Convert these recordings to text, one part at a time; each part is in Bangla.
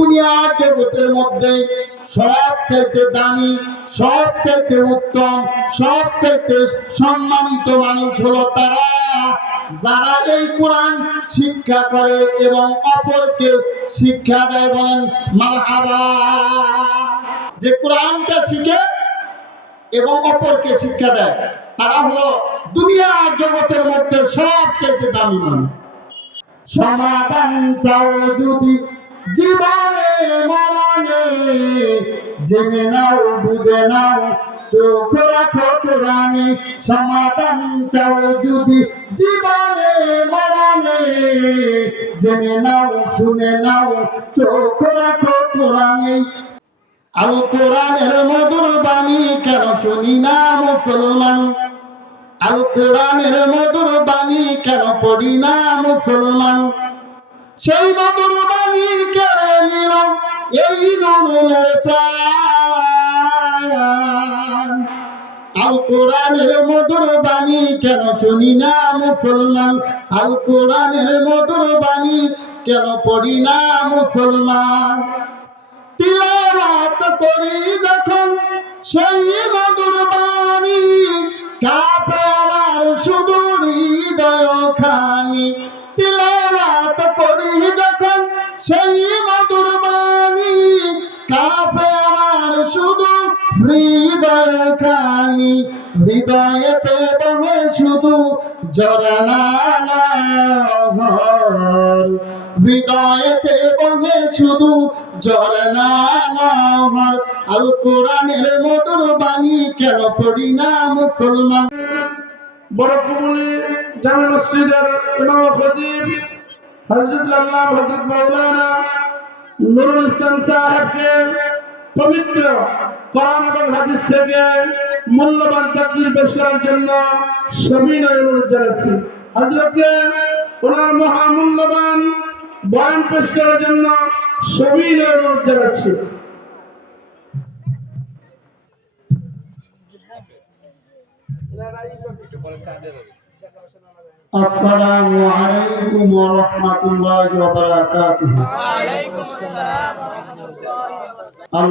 দুনিয়ার জগতের মধ্যে সবচেয়ে দামি, সবচেয়ে উত্তম, সবচেয়ে সম্মানিত মানুষ হলো তারা যারা এই কোরআন শিক্ষা করে এবং অপরকে শিক্ষা দেয়। বলেন মারহাবা। যে কোরআনটা শিখে এবং অপরকে শিক্ষা দেয় তারা হলো দুনিয়ার জগতের মধ্যে সবচেয়ে দামি মানুষ। সমাধান চাও যদি জীবনে মরণে, জেনে নাও বুঝে নাও চোখ রাখো কোরআনে। সমাধান চাও যদি জীবনে মরণে, জেনে নাও শুনে নাও চোখ রাখো কোরআনে। আল কোরআনের মধুর বাণী কেন শুনি না মুসলমান? আল কোরআনের মধুর বাণী কেন পড়ি না মুসলমান? সেই মধুর বাণী কেড়ে নিল এই নূরের প্রাণ। আল কোরআনের মধুর বাণী কেন শুনি না মুসলমান? আল কোরআনের মধুর বাণী কেন পড়ি না মুসলমান? তিলাওয়াত করি যখন সেই মধুর বাণী, কাঁপে আমার শুধু হৃদয়খানি। তিলাওয়াত করি যখন সেই মধুর বাণী, কাঁপে আমার শুধু হৃদয়খানি। হৃদয়েতে বহে শুধু ঝরনা নহর, হৃদয়েতে বহে শুধু ঝরনা নহর। আল কোরআনের মধুর বাণী কেন পড়ি না মুসলমান? বড়কুমুলি জামে মসজিদের ইমাম খতিব হযরত আল্লাহ হযরত মাওলানা নুরুল ইসলাম সাহেবকে পবিত্র কোরআন এবং হাদিস থেকে মূল্যবান তাকরীর পেশ করার জন্য সবিনয় অনুরোধ জানাচ্ছি। হযরতকে ওনার মহামূল্যবান বয়ান পেশ করার জন্য সবিনয় অনুরোধ জানাচ্ছি। আসসালামু আলাইকুম ওয়া রাহমাতুল্লাহি ওয়া বারাকাতুহু। ওয়া আলাইকুম আসসালাম ওয়া রাহমাতুল্লাহি ওয়া বারাকাতুহু।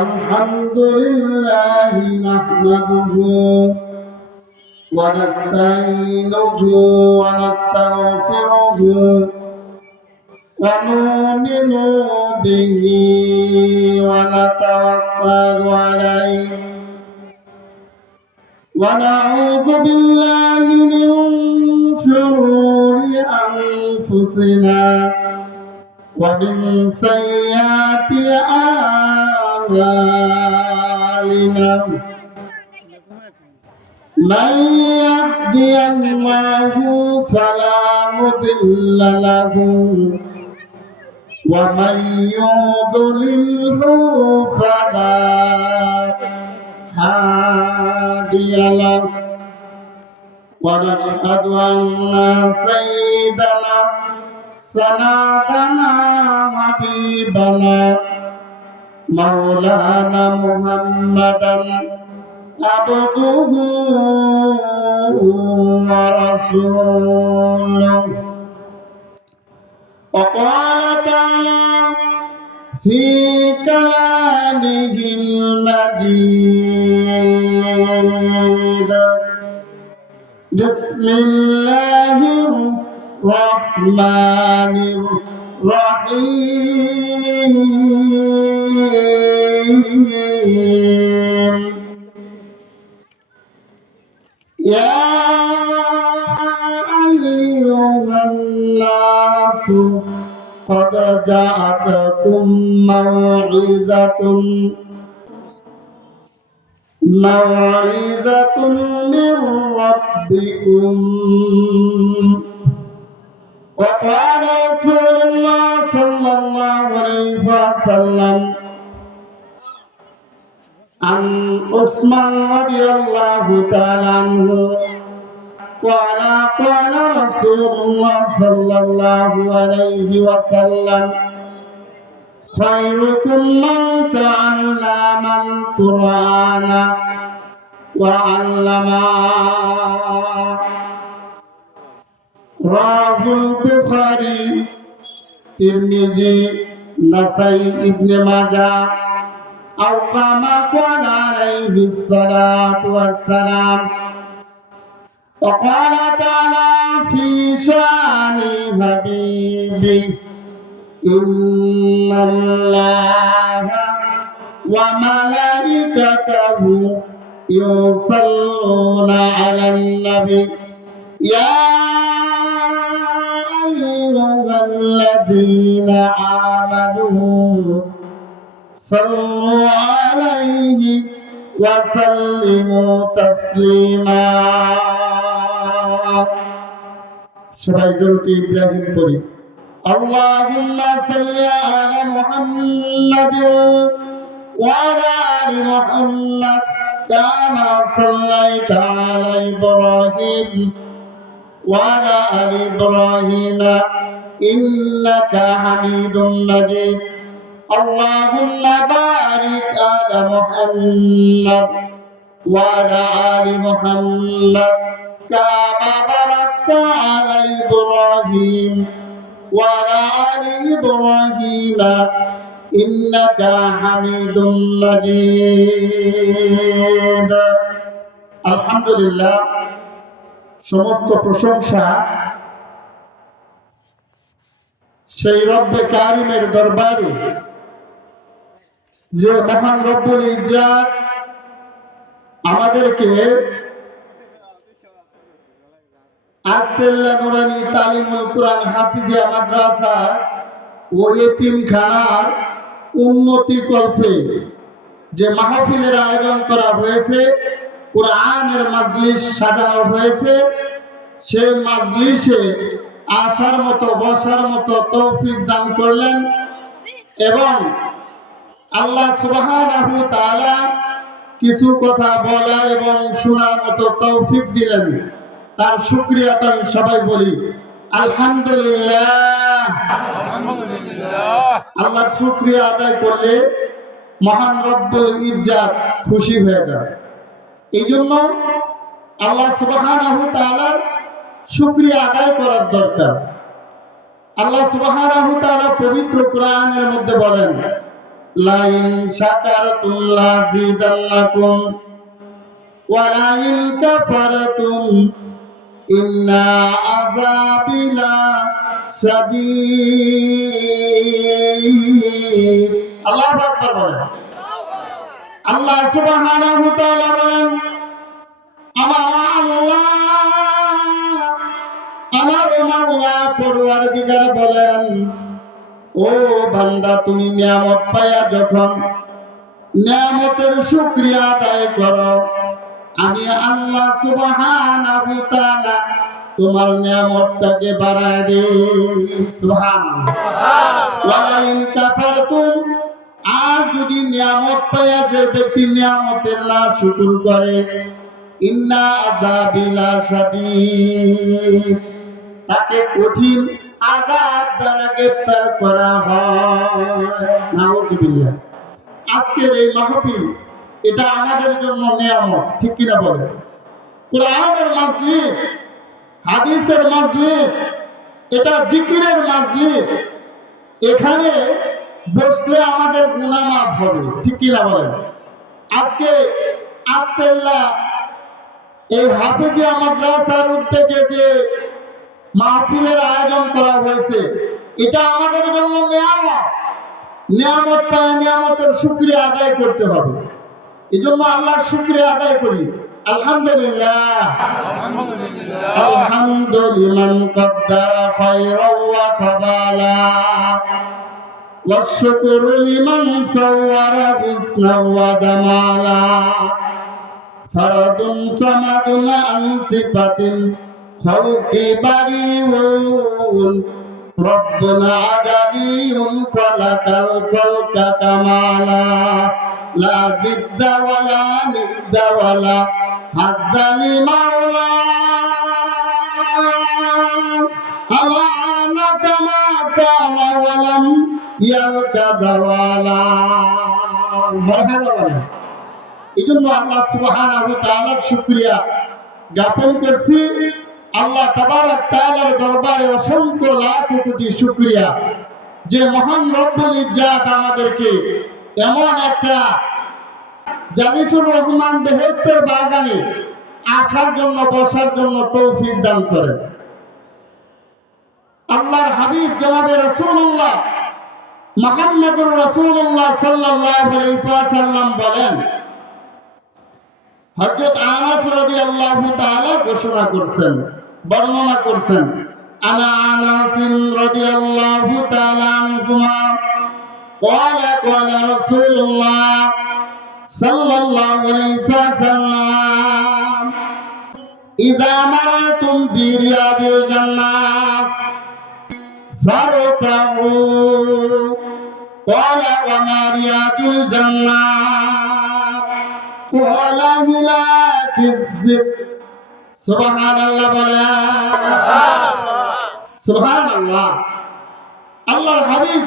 আলহামদুলিল্লাহ নাহমাদুহু ওয়া নাস্তাঈনুহু ওয়া নাস্তাগফিরুহু ওয়া নু'মিনু বিহি ওয়া নাতাওয়াক্কালু আলাইহি ওয়া নাউযু বিল্লাহি মিন শুরুরি আনফুসিনা ওয়া মিন সাইয়্যাতি আ'মালিনা। من يهدي الله فلا مضل له ومن يضلله فلا هادي له. ونشهد أن سيدنا سندنا حبيبنا مولانا محمدا عبده ورسوله. وقال تعالى في كلامه المجيد: بسم الله الرحمن الرحيم. يا أيها الناس قد جاءتكم موعظة من ربكم. وقال رسول الله صلى الله عليه وسلم عن عثمان رضي الله تعالى عنه قال قال رسول الله صلى الله عليه وسلم: خيركم من تعلم القرآن وعلمه. রাহুল বুখারী, তিরমিজি, নাসাই, ইবনে মাজাহ। আও কামা ক্বালা আলাইহিস সালাতু ওয়াসসালাম। وقال تعالى في شان حبيبه إن الله وملائكته يصلون على النبي يا أيها الذين آمنوا صلوا عليه وسلموا تسليما সবাই দরুদ ইব্রাহিম পড়ি আল্লাহুম্মা সাল্লি আলা মুহাম্মাদিন ওয়া আলা আলি মুহাম্মাদ কামা সাল্লাইতা আলা ইব্রাহিম ওয়া আলা আলি ইব্রাহিম ইন্নাকা হামিদুম মাজিদ আল্লাহুম্মা বারিক আলা মুহাম্মাদ ওয়া আলা আলি মুহাম্মাদ কামা বারাকতা আলা ইব্রাহিম وعلى آل إبراهيم إنك حميد مجيد الحمد لله সমস্ত প্রশংসা সেই রব্বে কারিমের দরবারে যে মহান রব্বুল ইজ্জত আমাদেরকে আত্তেল্লা নুরানি তালিমুল কুরআন হাফিজিয়া মাদ্রাসা ও এতিমখানার উন্নতি কল্পে যে মাহফিলের আয়োজন করা হয়েছে, কোরআনের মাজলিস সাজানো হয়েছে, সেই মাজলিসে আসার মতো বসার মতো তৌফিক দান করলেন এবং আল্লাহ সুবহানাহু ওয়া তাআলা কিছু কথা বলা এবং শোনার মতো তৌফিক দিলেন। তার শুকরিয়া তো আমি সবাই বলি আলহামদুলিল্লাহ। আল্লাহর শুকরিয়া আদায় করলে মহান রব্বুল ইজ্জত খুশি হয়ে যায়। এই জন্য আল্লাহ সুবহানাহু ওয়া তাআলার শুকরিয়া আদায় করার দরকার। আল্লাহ সুবহানাহু ওয়া তাআলা পবিত্র কোরআনের মধ্যে বলেন লাইন শাকারতুম লাযিদান্নাকুম ওয়া লাইন কাফারতুম ইন্না আযাবি লাশাদীদ। আল্লাহু আকবার বলেন। আল্লাহ সুবহানাহু ওয়া তাআলা বলেন আমার মাওলা পরওয়ারদিগার বলেন ও বান্দা তুমি নিয়ামত পায়া যখন নিয়ামতের শুকরিয়া আদায় করো আমি আল্লাহ সুবহানাহু ওয়া তাআলা তোমার নিয়ামতটাকে বাড়ায় দেই। সুবহানাল্লাহ। ওয়ালাইন কাফারতুম, আর যদি নিয়ামত পায়া যে ব্যক্তি নিয়ামতের না শুকর করে ইন্না আযাবি লাশাদীদ, তাকে কঠিন আযাব দ্বারা গ্রেফতার করা হয়। নাউযুবিল্লাহ। আজকের এই মাহফিল এটা আমাদের জন্য নিয়ামত, ঠিক কিনা বলে? কোরআনের মাজলিস, হাদিসের মাজলিস, এটা জিকিরের মাজলিস। এখানে বসলে আমাদের গুনাহ মাফ হবে, ঠিক কিনা বলে? আজকে আত্তেল্লা এই হাফিজিয়া মাদ্রাসার উদ্যোগে যে মাহফিলের আয়োজন করা হয়েছে এটা আমাদের জন্য নিয়ামত। নিয়ামত পায় নিয়ামতের শুকরিয়া আদায় করতে হবে। এই জন্য আল্লাহর শুকরিয়া আদায় করি আলহামদুলিল্লাহ। আলহামদুলিমান কদ্দারা খায়রা ওয়া খাবালা ওয়াশকুরু লিমান সাওয়ারা হুসনা ওয়া জামালা ফারাদুন সামাদুন আন সিফাতিন খালকি বারিউন রব্বুনা আদালিউন ফালাকাল খালকা কামালা লা জিদ্দা ওয়ালা নিদ্দা ওয়ালা হাদ্দালি মাওলা আওয়ানা কামা কানা ওয়ালাম ইয়ালকা দাওয়ালা। মারহাবা বলেন। এই জন্য আল্লাহ সুবহানাহু ওয়া তাআলার শুকরিয়া জ্ঞাপন করছি। আল্লাহ তাবারক তাআলার দরবারে অসংখ্য লাখ কোটি শুকরিয়া যে মহান রব্বুল ইজ্জাত আমাদেরকে এমন একটা জানিসুর রহমান বেহেশতের বাগানে আসার জন্য বসার জন্য তৌফিক দান করেন। আল্লাহর হাবিব জনাবে রাসূলুল্লাহ মুহাম্মদুর রাসূলুল্লাহ সাল্লাল্লাহু আলাইহি ওয়াসাল্লাম বলেন, হযরত আনাস রাদিয়াল্লাহু তাআলা ঘোষণা করছেন, বর্ণনা করছেন, আনা আনাস রাদিয়াল্লাহু তাআলা আনহুমা قال قال رسول الله صلى الله عليه وسلم إذا مررتم برياض الجنة فارتعوا قال وما رياض الجنة قال هلاك الذكر سبحان الله بلا سبحان الله الله الحبيب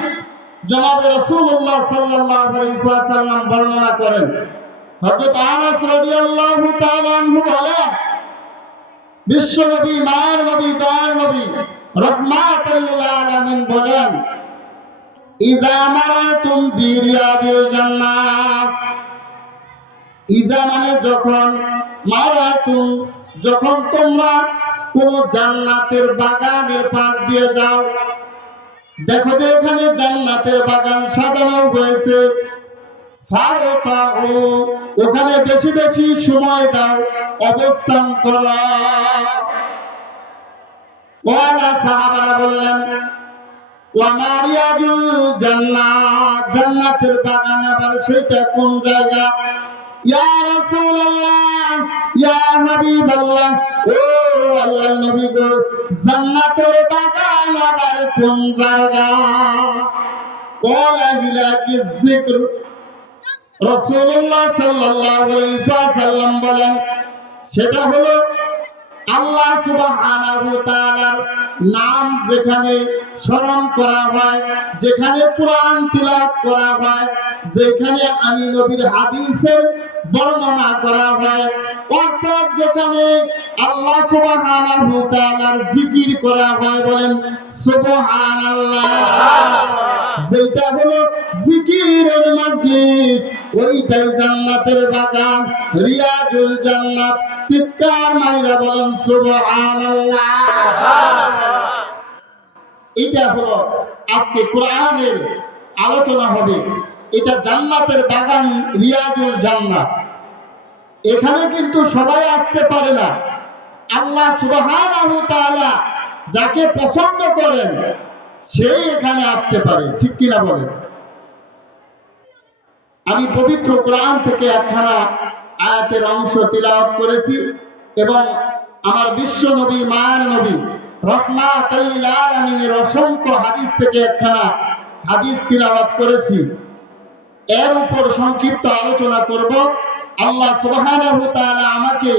জনাবে রাসূলুল্লাহ সাল্লাল্লাহু আলাইহি ওয়াসাল্লাম বর্ণনা করেন, হযরত আনাস রাদিয়াল্লাহু তাআলা আনহু বলেন, বিশ্বনবী মায়ের নবী দয়ার নবী রাহমাতুল লিল আলামিন বলেন, ইযা মারাতুম বিরিয়াদিল জান্নাহ, ইযা মানে যখন, মারাতুম যখন তোমরা কোন জান্নাতের বাগানের পাশ দিয়ে যাও, দেখো যে এখানে জান্নাতের বাগান সাজানো হয়েছে, ফারতাউ ওখানে বেশি বেশি সময় দাও, অবস্থান করো। ওয়ালা সাহাবারা বললেন, ওয়া মারিয়াজুল জান্নাত, জান্নাতের বাগান আবার সেটা কোন জায়গা? ইয়া রাসূলুল্লাহ ইয়া হাবিবাল্লাহ, ও আল্লাহর নবী গো, জান্নাতের বাগান আবার কোন জায়গা? ক্বালা হিলাকিয যিকর, রাসূলুল্লাহ সাল্লাল্লাহু আলাইহি ওয়াসাল্লাম বলেন, সেটা হলো আল্লাহ সুবহানাহু ওয়া তাআলার নাম যেখানে স্মরণ করা হয়, যেখানে কুরআন তিলাওয়াত করা হয়, যেখানে আমি নবীর হাদিসের বর্ণনা করা হয়, অর্থাৎ যেখানে আল্লাহ সুবহানাহু ওয়া তাআলার জিকির করা হয়, বলেন সুবহানাল্লাহ, যেটা হলো জিকিরের মজলিস, ওইটাই জান্নাতের বাগান, রিয়াজুল জান্নাত। চিৎকার মাইরা বলেন সুবহানাল্লাহ। এটা হলো আজকে কোরআনের আলোচনা হবে, এটা জান্নাতের বাগান, রিয়াজুল জান্নাত। এখানে কিন্তু সবাই আসতে পারে না, আল্লাহ সুবহানাহু ওয়া তাআলা যাকে পছন্দ করেন সেই এখানে আসতে পারে, ঠিক কিনা বলেন? আমি পবিত্র কোরআন থেকে একখানা আয়াতের অংশ তিলাওয়াত করেছি এবং আমার বিশ্ব নবী মায়ের নবী রাহমাতুল লিল আলামিনের অসংখ্য হাদিস থেকে একখানা হাদিস তিলাওয়াত করেছি। এর উপর সংক্ষিপ্ত আলোচনা করব। আল্লাহ সুবহানাহু ওয়া তাআলা আমাকে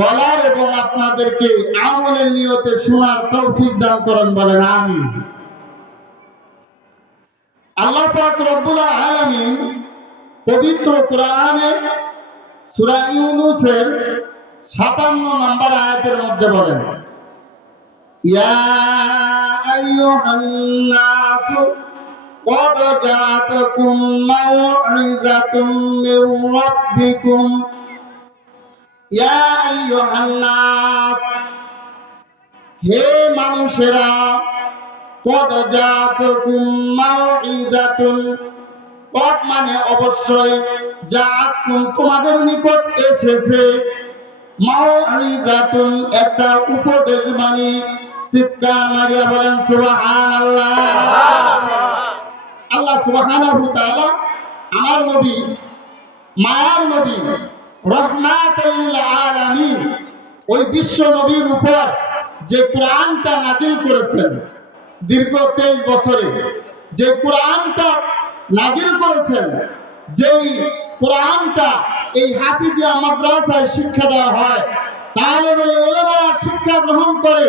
বলার এবং আপনাদেরকে আমলের নিয়তে শোনার তৌফিক দান করেন, বলেন আমিন। আল্লাহ পাক রব্বুল আলামিন পবিত্র কোরআনে সূরা ইউনূসের ৫৭ নম্বর আয়াতের মধ্যে বলেন, ইয়া আইয়ুহান নাস قد جاءتكم موعظة من ربكم يا أيها الناس, হে মানুষেরা, قد جاءتكم موعظة, قد মানে অবশ্যই, জাআতকুম তোমাদের নিকট এসেছে, মাউইযাতুন একটা উপদেশ বাণী। চিৎকার মারিয়া বলেন সুবহানাল্লাহ। আল্লাহ সুবহানাহু ওয়া তাআলা আমার নবী মায়ার নবী রাহমাতুল লিল আলামিন ওই বিশ্ব নবীর উপর যে কোরআনটা নাযিল করেছেন, দীর্ঘ 23 বছরে যে কোরআনটা নাযিল করেছেন, যেই কোরআনটা এই হাফিজিয়া মাদ্রাসায় শিক্ষা দেওয়া হয়, তালেবে ইলমেরা শিক্ষা গ্রহণ করে,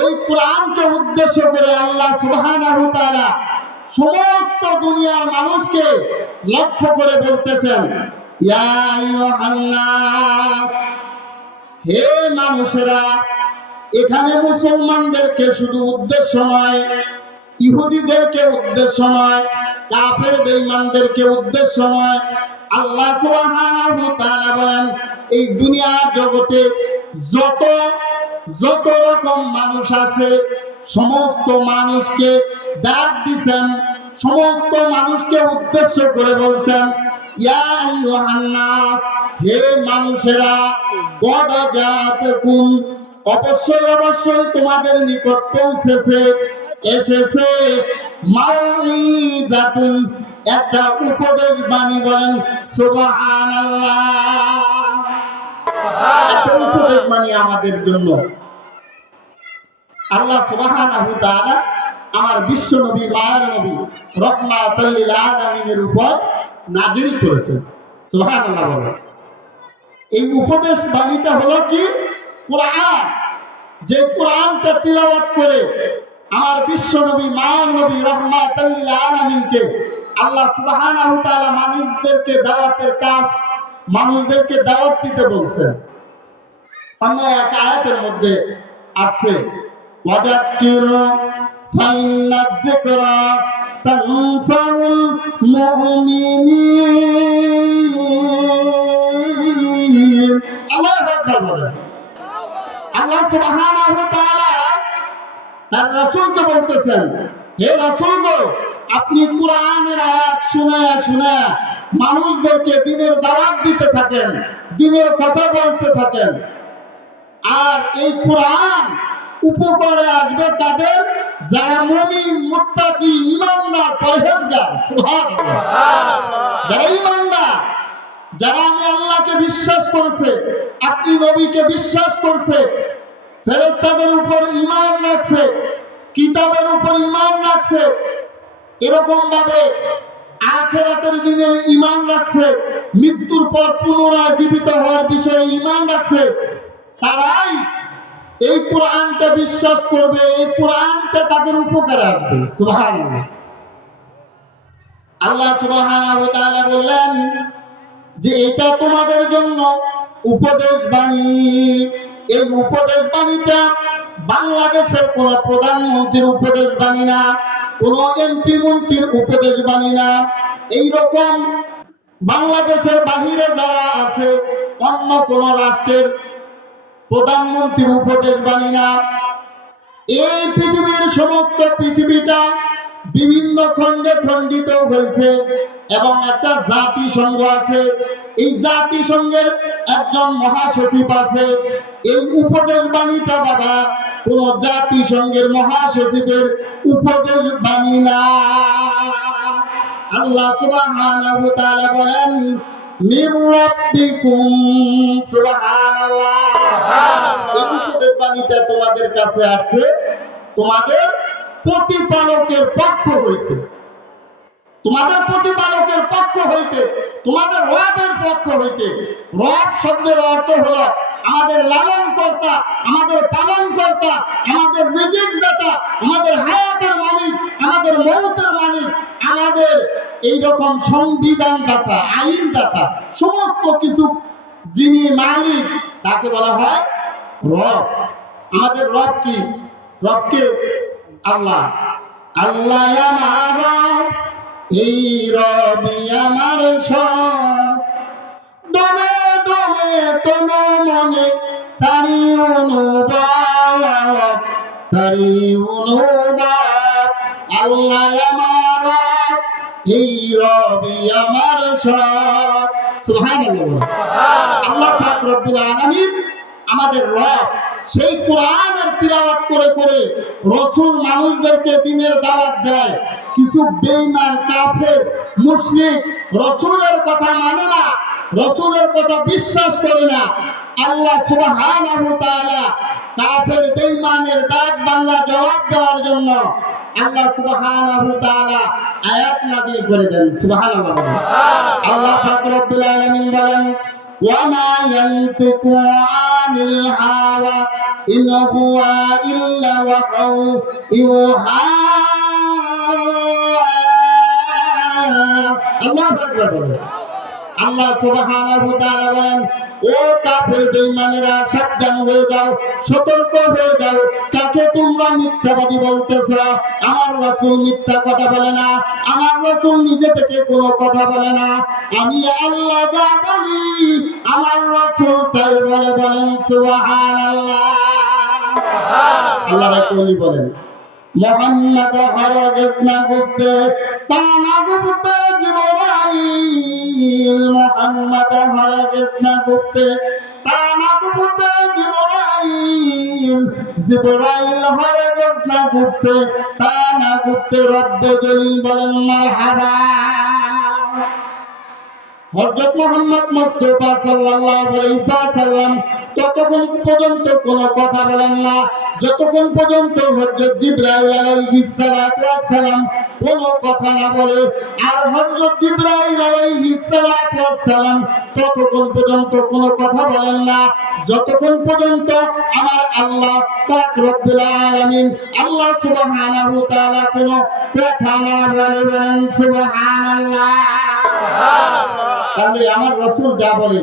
ওই কোরআনকে উদ্দেশ্য করে আল্লাহ সুবহানাহু ওয়া তাআলা সমস্ত দুনিয়ার মানুষকে লক্ষ্য করে বলতেছেন, ইয়া আইয়ুহান নাস, হে মানুষেরা, এখানে মুসলমানদেরকে শুধু উদ্দেশ্য নয়, ইহুদিদেরকে উদ্দেশ্য নয়, কাফের বেঈমানদেরকে উদ্দেশ্য নয়। আল্লাহ সুবহানাহু ওয়া তাআলা বলেন এই দুনিয়ার জগতে যত রকম মানুষ আছে সমস্ত মানুষকে ডাক দিবেন, সমস্ত মানুষকে উদ্দেশ্য করে বলছেন ইয়া আইয়ুহান নাস, হে মানুষেরা, কদ জাআতকুম, অবশ্যই তোমাদের নিকট এসেছে মাউইযাতুন, একটা উপদেশ বাণী, বলেন সুবহানাল্লাহ। একটা উপদেশ বাণী আমাদের জন্য আল্লাহ সুবহানাহু ওয়া তাআলা আমার বিশ্ব নবী, মায়ের নবী রাহমাতুল লিল আলামিনের উপর নাজিল করেছেন। সুবহানাল্লাহ বলেন। এই উপদেশ বাণীটা হলো কি? কোরআন। যে কোরআনটা তিলাওয়াত করে আমার বিশ্ব নবী, মায়ের নবী রাহমাতুল লিল আলামিনকে আল্লাহ সুবহানাহু ওয়া তাআলা মানুষদেরকে দাওয়াতের কাজ, মানুষদেরকে দাওয়াত দিতে বলছেন। অন্য এক আয়াতের মধ্যে আছে ওয়াযাক্কির ফাইন্নায যিকরা তানফাউল মুমিনিন। আল্লাহু আকবার বলেন। আল্লাহ সুবহানাহু ওয়া তাআলা তার রাসূলকে বলতেছেন, হে রাসূল গো, আপনি কোরআনের আয়াত শুনে মানুষদেরকে দ্বীনের দাওয়াত দিতে থাকেন, দ্বীনের কথা বলতে থাকেন। আর এই কোরআন উপকারে আসবে কাদের? যারা মুমিন, মুত্তাকি, ঈমানদার, পরহেজগার। সুবহানাল্লাহ। যারা ঈমানদার, যারা আমি আল্লাহকে বিশ্বাস করেছে, আপনি নবীকে বিশ্বাস করছে, ফেরেশতাদের উপর ঈমান রাখছে, কিতাবের উপর ঈমান রাখছে, এরকম ভাবে আখিরাতের দিনে ঈমান রাখছে, মৃত্যুর পর পুনরায় জীবিত হওয়ার বিষয়ে ঈমান রাখছে, তারাই এই কোরআনটা বিশ্বাস করবে, এই কোরআনটা তাদের উপকারে আসবে। সুবহানাল্লাহ। আল্লাহ সুবহানাহু ওয়া তাআলা বললেন যে এটা তোমাদের জন্য উপদেশ বাণী। এই উপদেশ বাণীটা বাংলাদেশের কোন প্রধানমন্ত্রীর উপদেশ বাণী না, কোন এমপি মন্ত্রীর উপদেশ বাণী না। এইরকম বাংলাদেশের বাহিরে যারা আছে অন্য কোন রাষ্ট্রের প্রধানমন্ত্রীর উপদেশ বাণী না। এই পৃথিবীর সমস্ত পৃথিবীটা বিভিন্ন খণ্ডে খণ্ডিত হয়েছে এবং একটা জাতিসংঘ আছে। এই জাতিসংঘের একজন মহাসচিব আছে। এই উপদেশ বাণীটা বাবা কোন জাতিসংঘের মহাসচিবের উপদেশ বাণী না। আল্লাহ সুবহানাহু ওয়া তাআলা বলেন মির রাব্বিকুম। সুবহানাল্লাহ। এই উপদেশ বাণীটা তোমাদের কাছে আসছে তোমাদের প্রতিপালকের পক্ষ হইতে, তোমাদের প্রতিপালকের পক্ষ হইতে, তোমাদের রবের পক্ষ হইতে। রব শব্দের অর্থ হলো আমাদের লালনকর্তা, আমাদের পালনকর্তা, আমাদের রিজিক দাতা, আমাদের হায়াতের মালিক, আমাদের মৌতের মালিক, আমাদের এইরকম সংবিধান দাতা, আইন দাতা, সমস্ত কিছু যিনি মালিক তাকে বলা হয় রব। আমাদের রব কি? রবকে আল্লাহ। আল্লাহ আমার রব, এই রবি আমার সব, দমে দমে তনু মনে তারি অনুভব, তারি অনুভব। আল্লাহ আমার রব, এই রবি আমার সব। সুবহানাল্লাহ। আল্লাহ পাক রব্বুল আলামিন আমাদের রব। সেই কোরআনের তিলাওয়াত করে করে রাসূল মানুষদেরকে দ্বীনের দাওয়াত দেয়। কিছু বেঈমান, কাফের, মুশরিক রাসূলের কথা মানে না, রাসূলের কথা বিশ্বাস করে না। আল্লাহ সুবহানাহু ওয়া তাআলা কাফের বেঈমানের দাঁত ভাঙা জবাব দেওয়ার জন্য আল্লাহ সুবহানাহু ওয়া তাআলা আয়াত নাযিল করে দেন। সুবহানাল্লাহ। আল্লাহ পাক রব্বুল আলামিন বলেন وما ينطق عن الهوى إن هو إلا وحي يوحى। আল্লাহু আকবার বলেন। আল্লাহ সুবহানাহু ওয়া তাআলা বলেন, ও কাফের বেঈমানেরা, সাবধান হয়ে যাও, সতর্ক হয়ে যাও। কাকে তোমরা মিথ্যাবাদী বলতেছ? আমার রাসূল মিথ্যা কথা বলে না, আমার রাসূল নিজে থেকে কোনো কথা বলে না। আমি আল্লাহ যা বলি আমার রাসূল তাই বলে। বলেন সুবহানাল্লাহ। আল্লাহ রাসূল বলেন, মোহাম্মদ হরগিজ না গুপ্তে তা না গুপ্তে জিবরাইল, মোহাম্মদ হরগিজ না গুপ্তে তা না গুপ্তে জিবরাইল, জিবরাইল হরগিজ না গুপ্তে তা না গুপ্তে রব্বে জলিল। বলেন মারহাবা। হযরত মুহাম্মদ মুস্তাফা সাল্লাল্লাহু আলাইহি ওয়াসাল্লাম ততক্ষণ পর্যন্ত কোনো কথা বলেন না যতক্ষণ পর্যন্ত হযরত জিবরাইল আলাইহিস সালাম কোনো কথা না বলে। আর হযরত জিবরাইল আলাইহিস সালাম ততক্ষণ পর্যন্ত কোনো কথা বলেন না যতক্ষণ পর্যন্ত আমার আল্লাহ পাক রব্বুল আলামিন আল্লাহ সুবহানাহু ওয়া তাআলা কোনো কথা না বলে। বলেন সুবহানাল্লাহ। তাহলে আমার রাসূল যা বলে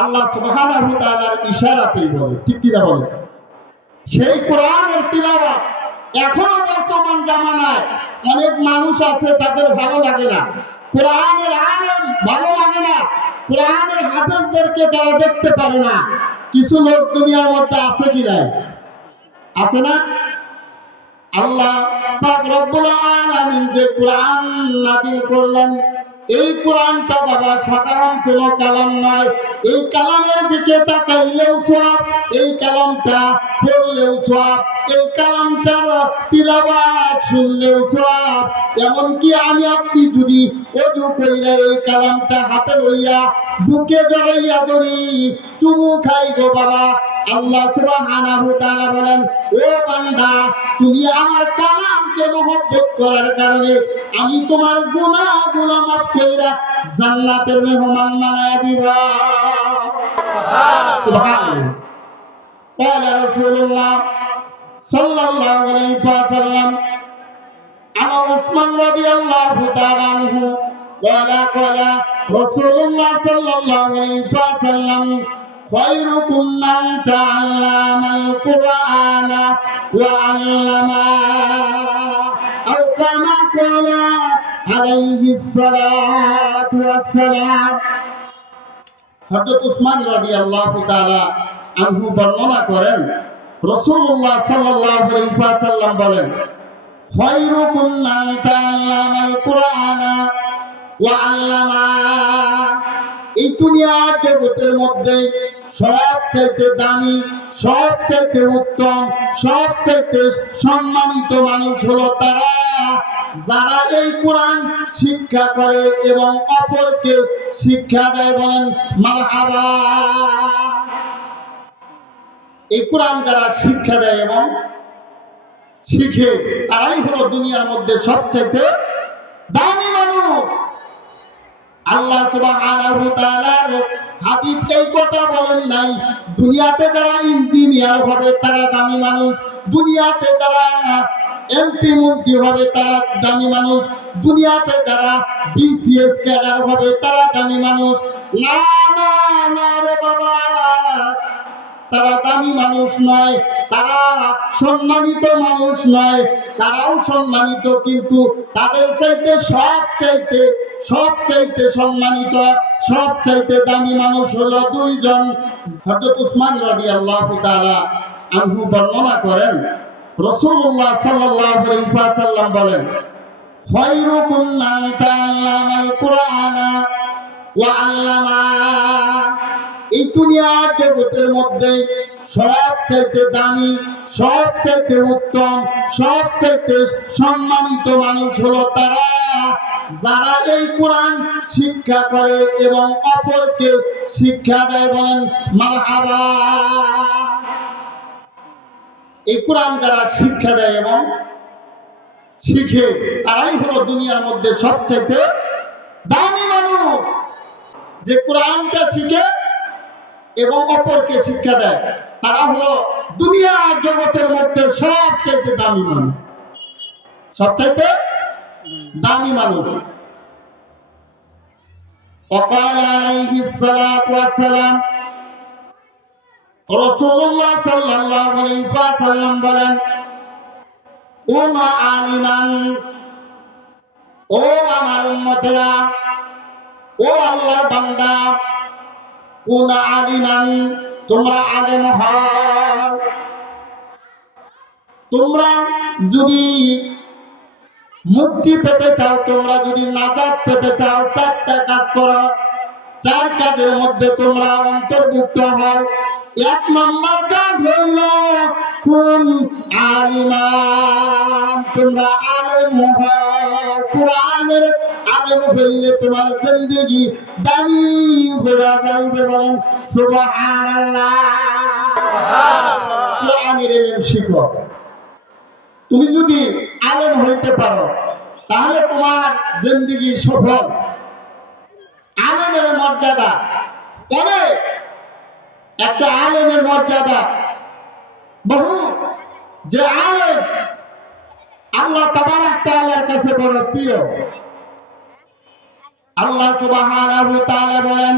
আল্লাহ সুবহানাহু ওয়া তাআলার ইশারাতেই বলে, ঠিক কি না বলে? সেই কোরআনের তিলাওয়াত এখনো বর্তমান জামানায় অনেক মানুষ আছে তাদের ভালো লাগে না, কোরআনের আলেম ভালো লাগে না, কোরআনের হাফেজদেরকে তারা দেখতে পারে না। কিছু লোক দুনিয়ার মধ্যে আছে কি নাই? আছে না? আল্লাহ পাক রব্বুল আলামিন যে কোরআন নাযিল করলেন, এই কোরআনটা বাবা সাধারণ কোনো কালাম নয়। এই কালামের দিকে তাকাইলেও সওয়াব, এই কালামটা পড়লেও সওয়াব, এই কালামটার তিলাওয়াত শুনলেও সওয়াব। এমনকি আমি আপনি যদি ওযু কইরা এই কালামটা হাতে লইয়া বুকে জড়াইয়া ধরি চুমু খাই গো বাবা, আল্লাহ সুবহানাহু ওয়া তাআলা বলেন, ও বান্দা তুমি আমার কালামকে মহব্বত করার কারণে আমি তোমার গুনাহগুলো মাফ কইরা জান্নাতের মেহমান বানায়া দিব। সুবহানাল্লাহ। قال رسول الله صلى الله عليه وسلم عن عثمان رضي الله تعالى عنه قال رسول الله صلى الله عليه وسلم خيركم من تعلم القرآن وعلمه أو كما قال عليه الصلاة والسلام। হযরত উসমান রাদিয়াল্লাহু তাআলা আনহু বর্ণনা করেন, রাসূলুল্লাহ সাল্লাল্লাহু আলাইহি ওয়াসাল্লাম বলেন, খায়রুকুম মান তাআল্লামাল কুরআনা ওয়া আল্লামা। এই দুনিয়ার জগতের মধ্যে সবচাইতে দামি, সবচাইতে উত্তম, সবচাইতে সম্মানিত মানুষ হলো তারা যারা এই কোরআন শিক্ষা করে এবং অপরকে শিক্ষা দেয়। বলেন মারহাবা। এই কোরআন যারা শিক্ষা দেয় এবং শিখে তারাই হলো দুনিয়ার মধ্যে সবচাইতে দামি মানুষ। আল্লাহ সুবহানাহু ওয়া তাআলার হাবিব এই কথা বলেন নাই দুনিয়াতে যারা ইঞ্জিনিয়ার হবে তারা দামি মানুষ, দুনিয়াতে যারা এমপি মন্ত্রী হবে তারা দামি মানুষ, দুনিয়াতে যারা বিসিএস ক্যাডার হবে তারা দামি মানুষ। না না না রে বাবা, তারা দামি মানুষ নয়, তারা সম্মানিত মানুষ নয়। তারাও সম্মানিত, কিন্তু তাদের চাইতে সবচাইতে সম্মানিত, সবচাইতে দামি মানুষ হলো দুইজন। হযরত উসমান রাদিয়াল্লাহু তাআলা আনহু বর্ণনা করেন, রাসূলুল্লাহ সাল্লাল্লাহু আলাইহি ওয়াসাল্লাম বলেন, খায়রুকুম মান তাআল্লামাল কুরআনা ওয়া আল্লামা। এই দুনিয়ার জগতের মধ্যে সবচাইতে দামি, সবচাইতে উত্তম, সবচাইতে সম্মানিত মানুষ হলো তারা যারা এই কোরআন শিক্ষা করে এবং অপরকে শিক্ষা দেয়। বলেন মারহাবা। এই কোরআন যারা শিক্ষা দেয় এবং শিখে তারাই হলো দুনিয়ার মধ্যে সবচাইতে দামি মানুষ। যে কোরআনটা শিখে এবং অপরকে শিক্ষা দেয় তারা হলো দুনিয়ার জগতের মধ্যে সবচাইতে দামি মানুষ, সবচাইতে দামি মানুষ। وقال عليه الصلاة والسلام রাসূলুল্লাহ সাল্লাল্লাহু আলাইহি ওয়াসাল্লাম বলেন কোন আলিমান ও আমার উম্মতেরা ও আল্লাহর বান্দা কোন আলিমান তোমরা আলেম হও তোমরা যদি মুক্তি পেতে চাও তোমরা যদি নাজাত পেতে চাও চারটা কাজ করো চার কাজের মধ্যে তোমরা অন্তর্ভুক্ত হও এক নম্বর কাজ হইল কোন আলিমান তোমরা আলেম হও কোরআনের আলেম হইলে তোমার জিন্দেগি দামি হয়ে যাবে বলেন সুবহানাল্লাহ কোরআনের ইলম শিখো তুমি যদি আলেম হইতে পারো তাহলে তোমার জিন্দেগি সফল আলেমের মর্যাদা অনেক একটা আলেমের মর্যাদা বহু যে আলেম আল্লাহ তাবারক তাআলার কাছে বড় প্রিয় আল্লাহ সুবহানাহু ওয়া তাআলা বলেন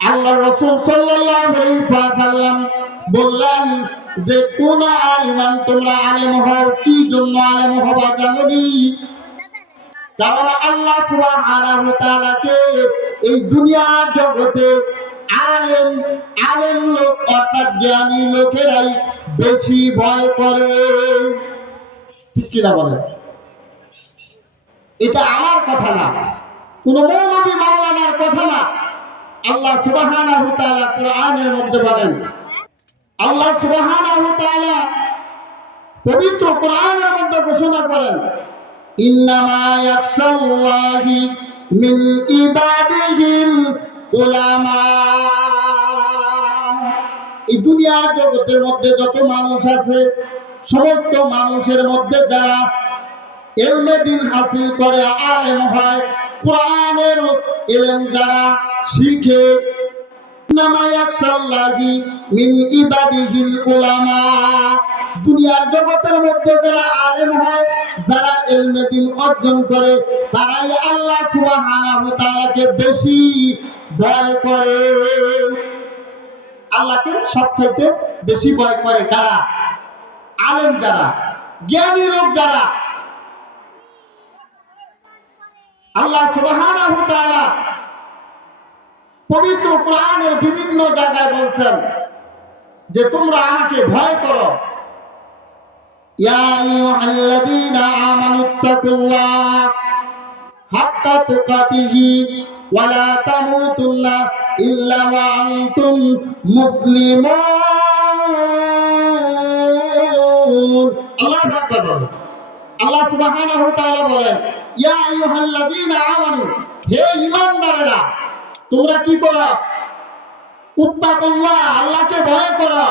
আল্লাহ রাসূল সাল্লাল্লাহু আলাইহি ওয়াসাল্লাম বললেন যে কোন আলিমান তোমরা আলেম হও কি জন্য আলেম হবা জানোনি কারণ আল্লাহ সুবহানাহু ওয়া তাআলাকে এই দুনিয়ার জগতে আলেম লোক অর্থাৎ জ্ঞানী লোকেরাই বেশি ভয় করে ঠিক কিনা বলে এটা আমার কথা না কোন মৌলবী মাওলানার কথা না আল্লাহ সুবহানাহু ওয়া তাআলা কোরআনের মধ্যে বলেন আল্লাহ সুবহানাহু ওয়া তাআলা পবিত্র কোরআনের মধ্যে ঘোষণা করেন ইন্নামা ইয়াখশাল্লাহি মিন ইবাদিহিল উলামা এই দুনিয়ার জগতের মধ্যে যত মানুষ আছে সমস্ত মানুষের মধ্যে যারা ইলমে দ্বীন হাসিল করে আলেম হয় কোরআনের ইলম যারা শিখে ইন্নামা ইয়াখশাল্লাহি মিন ইবাদিহিল উলামা দুনিয়ার জগতের মধ্যে যারা আলেম হয় যারা ইলমে দ্বীন অর্জন করে তারাই আল্লাহ সুবহানাহু ওয়া তাআলাকে বেশি ভয় করে আল্লাহকে সবচেয়ে বেশি ভয় করে কারা আলেম যারা জ্ঞানী লোক যারা আল্লাহ সুবহানাহু ওয়া তাআলা পবিত্র কোরআনের বিভিন্ন জায়গায় বলছেন যে তোমরা আমাকে ভয় করো ইয়া আইয়ুহাল্লাযীনা আমানুত্তাকুল্লাহ হাক্কা তুকাতিহি ওয়া লা তামুতুন্না ইল্লা ওয়া আনতুম মুসলিমুন আল্লাহু আকবার বলেন আল্লাহ সুবহানাহু ওয়া তাআলা বলেন ইয়া আইয়ুহাল্লাযীনা আমানু হে ঈমানদারেরা তোমরা কি করো উত্তাকুল্লাহ আল্লাহকে ভয় করো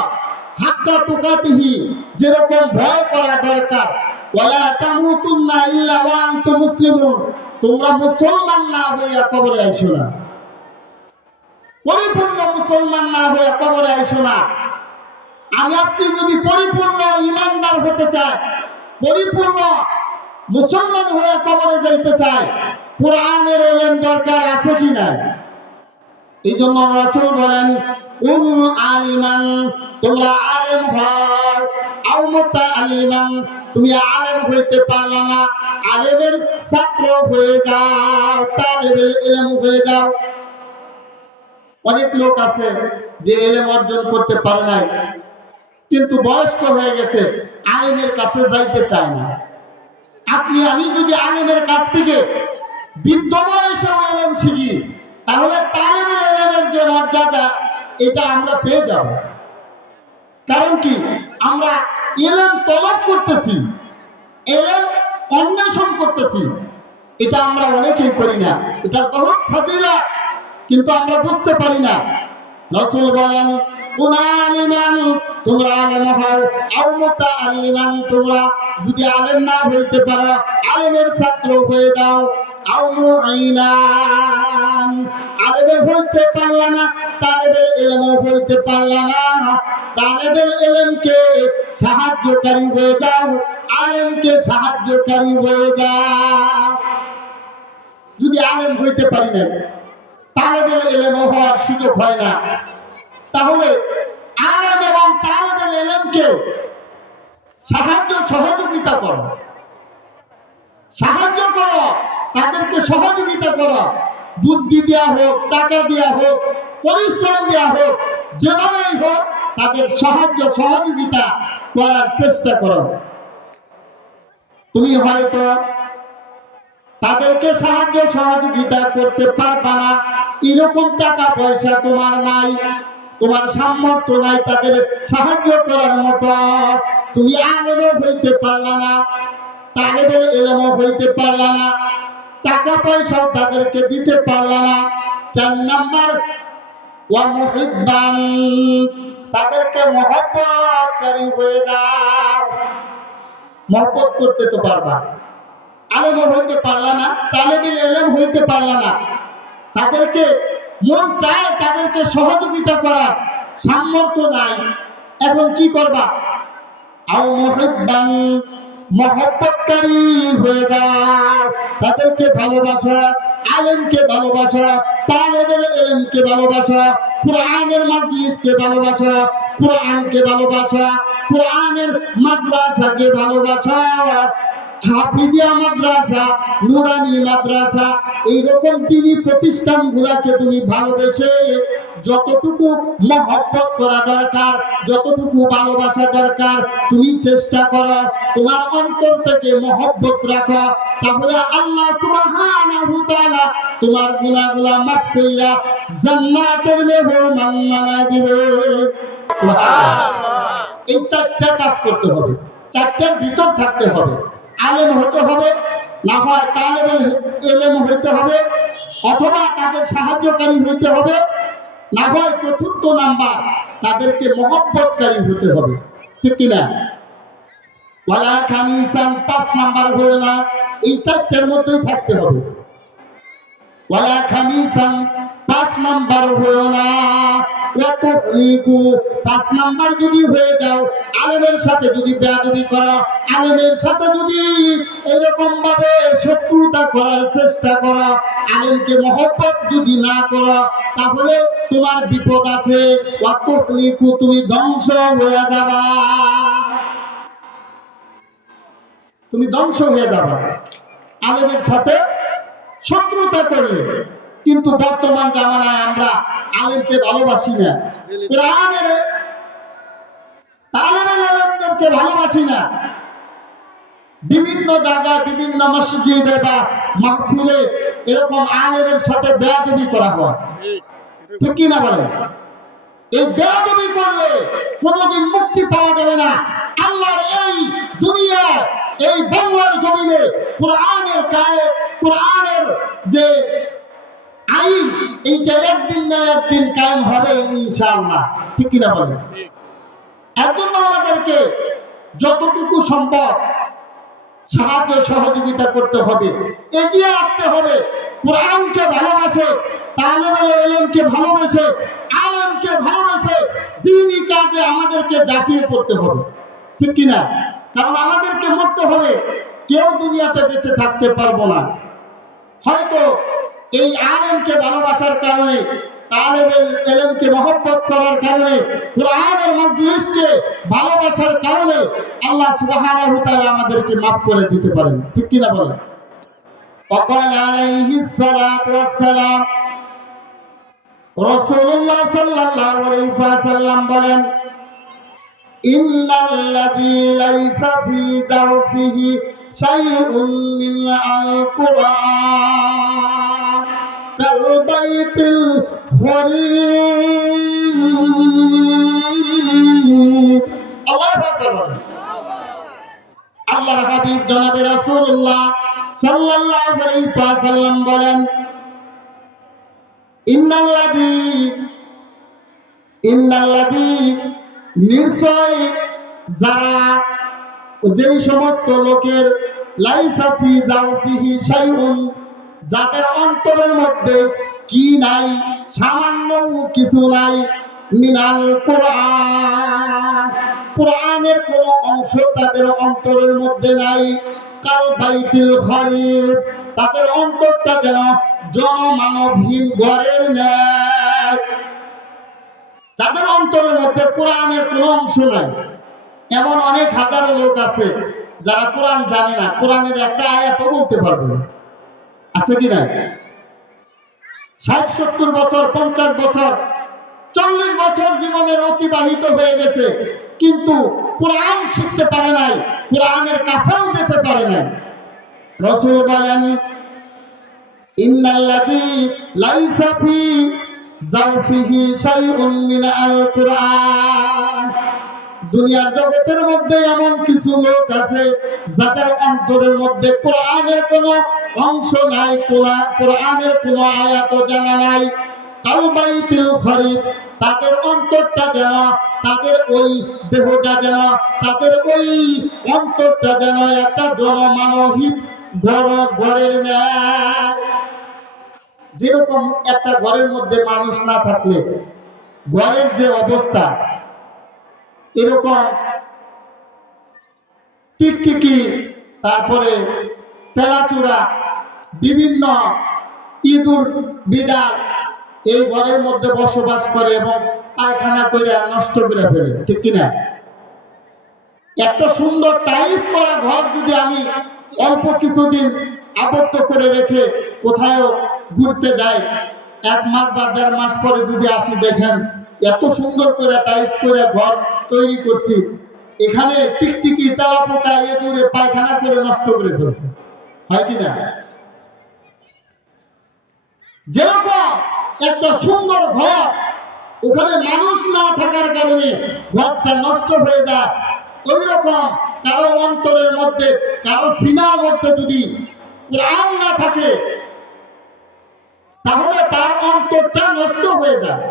হাক্কা তুকাতিহি যেরকম ভয় করা দরকার ওয়ালা তামুতুন্না ইল্লা ওয়া আনতুম মুসলিমুন তোমরা মুসলমান না হইয়া কবরে আইসো না পরিপূর্ণ মুসলমান না হইয়া কবরে আইসো না আমি আপনি যদি পরিপূর্ণ ঈমানদার হতে চাই পরিপূর্ণ মুসলমান হয়ে কবরে যাইতে চাই কোরআনের ইলম দরকার আছে কি না এই জন্য রাসূল বলেন আলিমান তোমরা আলেম হও আও মুতাআল্লিমান তুমি আলেম হইতে পারলা না আলেমের ছাত্র হয়ে যাও তালিবুল ইলম হয়ে যাও অনেক লোক আছে যে ইলম অর্জন করতে পারে নাই কিন্তু বয়স্ক হয়ে গেছে আলেমের কাছে যাইতে চায় না আপনি আমি যদি আলেমের কাছ থেকে বৃদ্ধ বয়সে ইলম শিখি তাহলে তালিবুল ইলমের যে মর্যাদা এটা আমরা পেয়ে যাব কারণ কি আমরা ইলম তলব করতেছি ইলম অন্বেষণ করতেছি এটা আমরা অনেকেই করি না এটা বহুত ফজিলত কিন্তু আমরা বুঝতে পারি না রাসূল বলেন কোন আলিমান তোমরা আলেম হও আও মুতাআল্লিমান তোমরা যদি আলেম না হইতে পারো আলেমের ছাত্র হয়ে যাও আও মুঈনান আলেম হইতে পারলা না তালিবুল ইলম হইতে পারলা না তালিবুল ইলমকে সাহায্যকারী হয়ে যাও আলেমকে সাহায্যকারী হয়ে যাও যদি আলেম হইতে পারি না, তালেবেল এলেমও হওয়ার সুযোগ হয় না। তাহলে আলেম এবং তালেবেল এলেমকে সাহায্য সহযোগিতা করো, সাহায্য করো, তাদেরকে সহযোগিতা করো, বুদ্ধি দেওয়া হোক, টাকা দেওয়া হোক, পরিশ্রম দেওয়া হোক, যেভাবেই হোক তাদের সাহায্য সহযোগিতা করার চেষ্টা করো। তুমি হয়তো তাদেরকে সাহায্য সহযোগিতা করতে পারবা না, এরকম টাকা পয়সা তোমার নাই, তোমার সামর্থ্য নাই তাদের সাহায্য করার মতো, তুমি আলেমও হইতে পারলা না, তালেবেল এলেমও হইতে পারলা না, টাকা পয়সাও তাদেরকে দিতে পারলা না। 4 নাম্বার, ওয়া মুহিব্বান, তাদেরকে মহব্বতকারী হয়ে যাও। মহব্বত করতে তো পারবা, আলেমও হইতে পারলা না, তালেবেল এলেম হইতে পারলা না, তাদেরকে মন চায় তাদেরকে সহযোগিতা করার সামর্থ্য নাই, এখন কি করবা? আও মুহিব্বান, মহব্বতকারী হয়ে যাও, তাদেরকে ভালোবাসা, আলেমকে ভালোবাসা, তালেবেল এলেমকে ভালোবাসা, কোরআনের মাজলিসকে ভালোবাসা, কোরআনকে ভালোবাসা, কোরআনের মাদ্রাসাকে ভালোবাসা, হাফিজিয়া মাদ্রাসা, নুরানি মাদ্রাসা, এইরকম তিনি প্রতিষ্ঠানগুলোকে তুমি ভালোবেসে যতটুকু মহব্বত করা দরকার, যতটুকু ভালোবাসা দরকার, তুমি চেষ্টা করো তোমার অন্তর থেকে মহব্বত রাখো, তাহলে আল্লাহ সুবহানাহু ওয়া তাআলা তোমার গুনাহগুলো মাফ কইরা জান্নাতের মেহমান বানায় দিবে। সুবহানাল্লাহ। এই 4টা কাজ করতে হবে, 4টার ভিতর থাকতে হবে। আলেম হতে হবে, না হয় তালেবেল এলেম হইতে হবে, অথবা তাদের সাহায্যকারী হইতে হবে, না হয় 4র্থ নাম্বার তাদেরকে মহব্বতকারী হতে হবে, ঠিক কিনা? ওয়ালা খামিসান, 5 নাম্বার হলো না, এই 4টার মধ্যেই থাকতে হবে। ওয়ালা খামিসান, 5 নাম্বার হলো না, ওয়াতুহলিকু, 5 নাম্বার যদি হয়ে যাও, আলেমের সাথে যদি বেয়াদবি করো, আলেমের সাথে যদি এরকম ভাবে শত্রুতা করার চেষ্টা করো, আলেমকে মহব্বত যদি না করো, তাহলে তোমার বিপদ আছে। ওয়াতুহলিকু, তুমি ধ্বংস হয়ে যাবা, তুমি ধ্বংস হয়ে যাবা আলেমের সাথে শত্রুতা করলে। কিন্তু বর্তমান জামানায় আমরা আলেমকে ভালোবাসি না, কোরআনের তালেবেল এলেমদেরকে ভালোবাসি না। বিভিন্ন জায়গায়, বিভিন্ন মসজিদে বা মাহফিলে এরকম আলেমের সাথে বেয়াদবি করা হয়, ঠিক কি না বলে? এই বেয়াদবি করলে কোনোদিন মুক্তি পাওয়া যাবে না। আল্লাহর এই দুনিয়া, এই বাংলার জমিনে কোরআনের কায়েম, কোরআনের যে আইন, এইটা একদিন না একদিন কায়েম হবে ইনশাআল্লাহ, ঠিক কিনা বলে? এর জন্য আমাদেরকে যতটুকু সম্ভব সাহায্য সহযোগিতা করতে হবে, এগিয়ে আসতে হবে। কোরআনকে ভালোবাসে, তালেবেল এলেমকে ভালোবাসে, আলেমকে ভালোবাসে, দ্বীনি কাজে আমাদেরকে ঝাঁপিয়ে পড়তে হবে, ঠিক কিনা? কারণ আমাদেরকে মরতে হবে, কেউ দুনিয়াতে বেঁচে থাকতে পারবো না। হয়তো এই আলেমকে ভালোবাসার কারণে, তালেবেল এলেমকে মহব্বত করার কারণে, কোরআনের মাজলিসকে ভালোবাসার কারণে আল্লাহ সুবহানাহু ওয়া তাআলা আমাদেরকে মাফ করে দিতে পারেন, ঠিক কি না বলেন? وقال عليه الصلاة والسلام, রাসূলুল্লাহ সাল্লাল্লাহু আলাইহি ওয়াসাল্লাম বলেন, ইন্নাল্লাযী লাইসা ফী জাওফিহি শাইউন মিন আল কুরআন কাল বাইতিল গরীব। আল্লাহু আকবার। আল্লাহর হাবিব জনাবে রাসূলুল্লাহ সাল্লাল্লাহু আলাইহি ওয়াসাল্লাম বলেন, ইন্নাল্লাযী, নিশ্চয় যারা, যেই সমস্ত লোকের লাইসা ফী জাওফিহি শাইউন, যাদের অন্তরের মধ্যে কি নাই, সামান্য কিছু নাই, মিনাল কুরআন, কোরআনের কোন অংশ তাদের অন্তরের মধ্যে নাই, কাল বাইতিল গরীব, তাদের অন্তরটা যেন জনমানবহীন ঘরের ন্যায়। যাদের অন্তরের মধ্যে কোরআনের কোনো অংশ নাই, এমন অনেক হাজারো লোক আছে যারা কোরআন জানে না, কোরআনের একটা আয়াতও বলতে পারবে না। আছে কি না? 60-70 বছর, 50 বছর, 40 বছর জীবনের অতিবাহিত হয়ে গেছে, কিন্তু কোরআন শিখতে পারে নাই, কোরআনের কাছেও যেতে পারে নাই। রাসূল বলেন, ইন্নাল্লাযী লাইসা ফি জাওফিহি শাইউন মিনাল কুরআন। দুনিয়ার জগতের মধ্যে এমন কিছু লোক আছে যাদের অন্তরের মধ্যে কোরআনের কোনো অংশ নাই, কোরআনের কোনো আয়াত জানা নাই। কালবাইতিল খরিব, তাদের অন্তরটা যেন, তাদের ওই দেহটা যেন, তাদের ওই অন্তরটা যেন একটা জনমানবহীন ঘরের ন্যায়। যেরকম একটা ঘরের মধ্যে মানুষ না থাকলে ঘরের যে অবস্থা, এরকম টিকটিকি, তারপরে তেলাচুরা, বিভিন্ন ইঁদুর বিড়াল এই ঘরের মধ্যে বসবাস করে এবং পায়খানা করে নষ্ট করে ফেলে, ঠিক কিনা? এত সুন্দর টাইলস করা ঘর যদি আমি অল্প কিছুদিন আবদ্ধ করে রেখে কোথাও ঘুরতে যাই, 1 মাস বা 1.5 মাস পরে যদি আসি, দেখেন এত সুন্দর করে টাইলস করে ঘর তৈরি করছি, এখানে টিকটিকি, তেলাপোকা, ইঁদুরে পায়খানা করে নষ্ট করে ফেলছে, হয় কিনা? যেরকম একটা সুন্দর ঘর, ওখানে মানুষ না থাকার কারণে ঘরটা নষ্ট হয়ে যায়, ওই রকম কারো অন্তরের মধ্যে, কারো সিনার মধ্যে যদি কোরআন না থাকে, তাহলে তার অন্তরটা নষ্ট হয়ে যায়,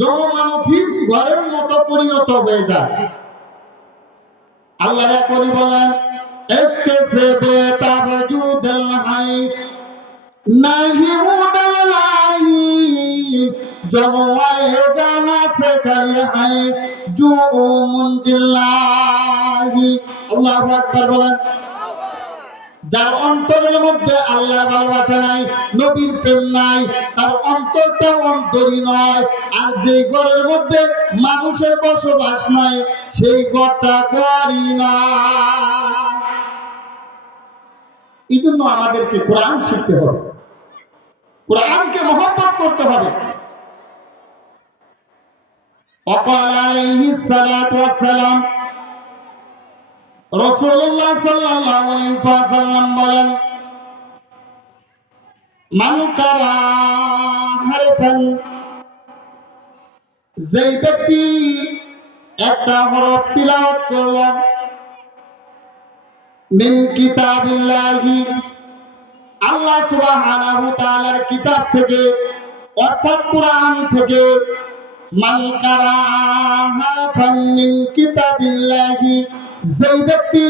জনমানবহীন ঘরের মতো পরিণত হয়ে যায়। আল্লাহ রাব্বুল বলেন, ইস্তাফে তাবজুদাল হাই নাহি মুদাল্লাহি জওয়ায়ে গানা সে কালি হাই জুমুন জিল্লাহি। আল্লাহু আকবার বলেন। যার অন্তরের মধ্যে আল্লাহর ভালোবাসা নাই, নবীর প্রেম নাই, তার অন্তরটা অন্তরই নয়। আর যে ঘরের মধ্যে মানুষের বসবাস নাই, সেই ঘরটা ঘরই না। এই জন্য আমাদেরকে কোরআন শিখতে হবে, কোরআনকে মহব্বত করতে হবে। وقال عليه الصلاة والسلام, রাসূলুল্লাহ সাল্লাল্লাহু আলাইহি ওয়াসাল্লাম বলেন, মান কারা হারফান, যে ব্যক্তি একটা হরফ তিলাওয়াত করল, মিন কিতাবিল্লাহি, আল্লাহ সুবহানাহু ওয়া তাআলার কিতাব থেকে, অর্থাৎ কোরআন থেকে, মান কারা হারফান মিন কিতাবিল্লাহি, যে ব্যক্তি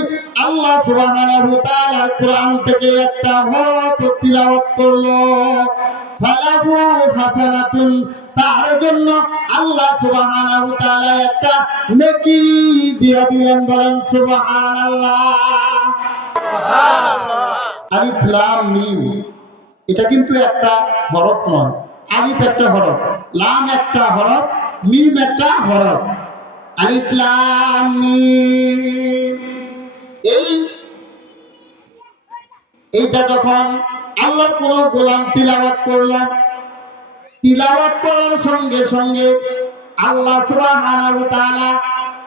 আল্লাহ সুবহানাহু ওয়া তাআলার কোরআন থেকে একটা হরফ তিলাওয়াত করলো, ফালাহু হাসানাতুন, তার জন্য আল্লাহ সুবহানাহু ওয়া তাআলা একটা নেকি দিয়ে দিলেন। বলেন সুবহানাল্লাহ। আলিফ লাম মিম, এটা কিন্তু একটা হরফ নয়। আলিফ একটা হরফ, লাম একটা হরফ, মিম একটা হরফ। আলিফ লাম মিম, এইটা যখন আল্লাহর কোন গোলাম তিলাওয়াত করল, তিলাওয়াত করার সঙ্গে সঙ্গে আল্লাহ সুবহানাহু ওয়া তাআলা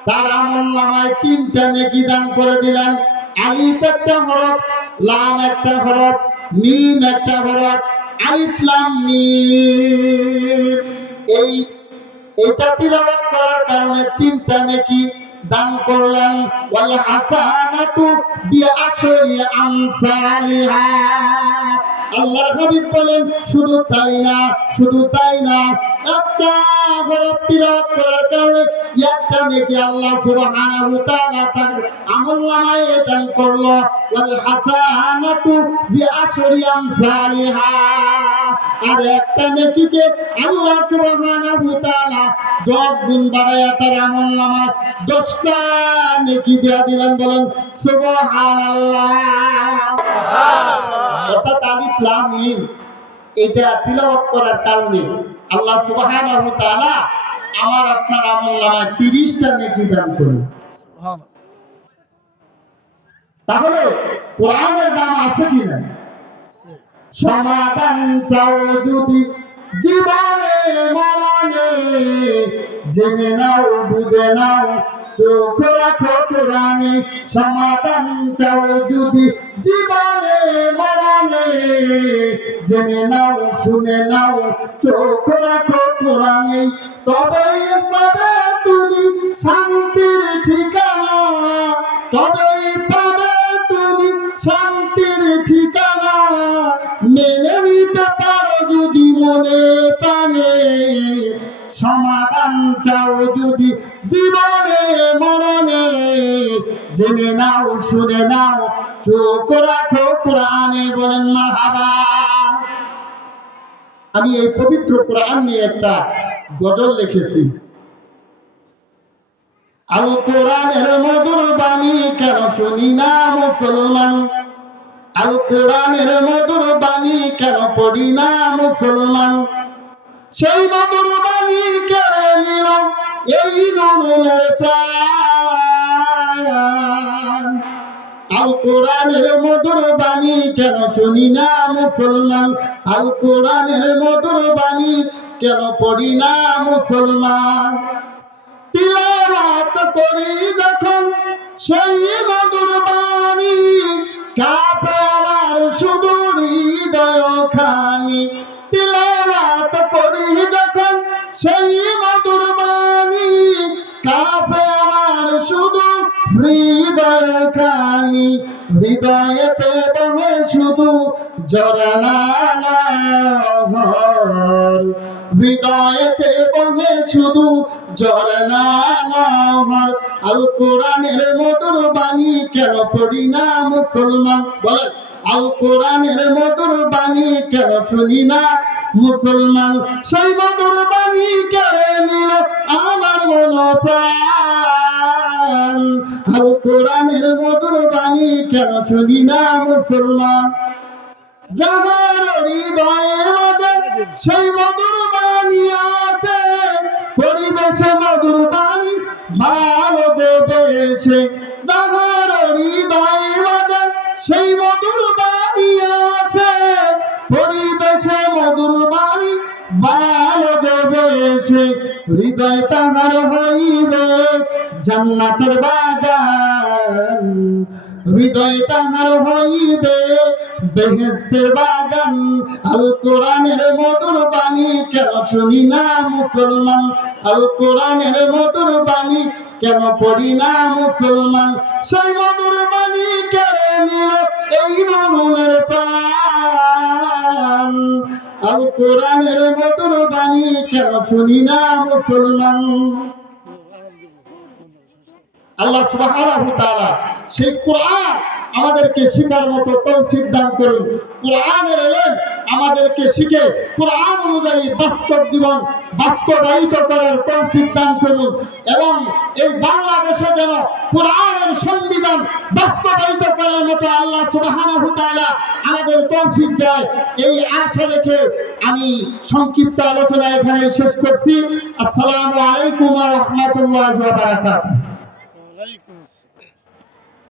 তার আমলনামায় 3টা নেকি দান করে দিলেন। আলিফ একটা হরফ, লাম একটা হরফ, মিম একটা হরফ। আলিফ লাম মিম, এইটা তিলাওয়াত করার কারণে 3টা নেকি দান করলেন। ওয়াল হাসানাতু বিআশরি আমসালিহা। আল্লাহর হাবিব বলেন, শুধু তাই না, শুধু তাই না, একটা হরফ তিলাওয়াত করার কারণে একটা নেকি আল্লাহ সুবহানাহু ওয়া তাআলা তার আমলনামায় দান করলো। ওয়াল হাসানাতু বিআশরি আমসালিহা, আর একটা নেকিকে আল্লাহ সুবহানাহু ওয়া তাআলা 10 গুণ বাড়ায়া তার আমলনামায় 10টা নেকি দিয়ে দিলেন। বলেন সুবহানাল্লাহ। অর্থাৎ আলিফ লাম মিম এটা তিলাওয়াত করার কারণে আল্লাহ সুবহানাহু ওয়া তাআলা আমার আপনার আমলনামায় 30টা নেকি দান করেন। তাহলে কোরআনের দাম আছে কি না? সমাধান চাও যদি জীবনে মরণে, জেনে নাও বুঝে নাও চোখ রাখো কোরআনে। সমাধান চাও যদি জীবনে মরণে, জেনে নাও শুনে নাও চোখ রাখো কোরআনে। তবেই পাবে তুমি শান্তির ঠিকানা, তবেই পাবে তুমি শান্তির ঠিকানা। মেনে নিতে পারো যদি মনে প্রাণে, সমাধান চাও যদি জীবনে মরণে, জেনে নাও শুনে নাও চোখ রাখো কোরআনে। বলেন মারহাবা। আমি এই পবিত্র কোরআন নিয়ে একটা গজল লিখেছি। আল কোরআনের মধুর বাণী কেন শুনি না মুসলমান, আল কোরআনের মধুর বাণী কেন পড়ি না মুসলমান। সেই মধুর বাণী কেড়ে নিল এই নূরের প্রাণ। আল কোরআনের মধুর বাণী কেন শুনি না মুসলমান, আল কোরআনের মধুর বাণী কেন পড়ি না মুসলমান। তিলাওয়াত করি যখন সেই মধুর বাণী, কাঁপে আমার শুধু হৃদয় খানি। তিলাওয়াত করি যখন সেই মধুর বাণী, কাঁপে আমার শুধু হৃদয় খানি। হৃদয়েতে বহে শুধু ঝরনা নহর, হৃদয়েতে বহে শুধু ঝরনা নহর। আল কোরআনের মধুর বাণী কেন পড়ি না মুসলমান। বলেন আল কোরআনের মধুর বাণী কেন শুনি না মুসলমান। সেই মধুর বাণী কেড়ে নিল আমার মন প্রাণ। আল কোরআনের মধুর বাণী কেন শুনি না মুসলমান। যাবার হৃদয়ে মাঝে সেই মধুর বাণী আছে, পরিবেশে মধুর বাণী ভালো দেবে। যাবার হৃদয়ে মাঝে সেই মধুর বাণী আছে, পরিবেশে মধুর বাণী ভালো দেবে। হৃদয় তাহার হইবে জান্নাতের বাগান, হৃদয় তাহার হইবে বেহেশতের বাগান। আল কোরআনের মধুর বাণী কেন শুনি না মুসলমান, আল কোরআনের মধুর বাণী কেন পড়ি না মুসলমান। সেই মধুর বাণী কেড়ে নিল এই নূরের প্রাণ। আল কোরআনের মধুর বাণী কেন শুনি না মুসলমান। আল্লাহ সুবহানাহু ওয়া তাআলা সেই কোরআন আমাদেরকে শিখার মতো তৌফিক দান করুন। কোরআনের ইলম আমাদেরকে শিখে কোরআন অনুযায়ী বাস্তব জীবন বাস্তবায়িত করার তৌফিক দান করুন, এবং এই বাংলাদেশে যেন কোরআনের সংবিধান বাস্তবায়িত করার মতো আল্লাহ সুবহানাহু ওয়া তাআলা আমাদের তৌফিক দেয়। এই আশা রেখে আমি সংক্ষিপ্ত আলোচনা এখানে শেষ করছি। আসসালামু আলাইকুম ওয়া রাহমাতুল্লাহি ওয়া বারাকাতুহু।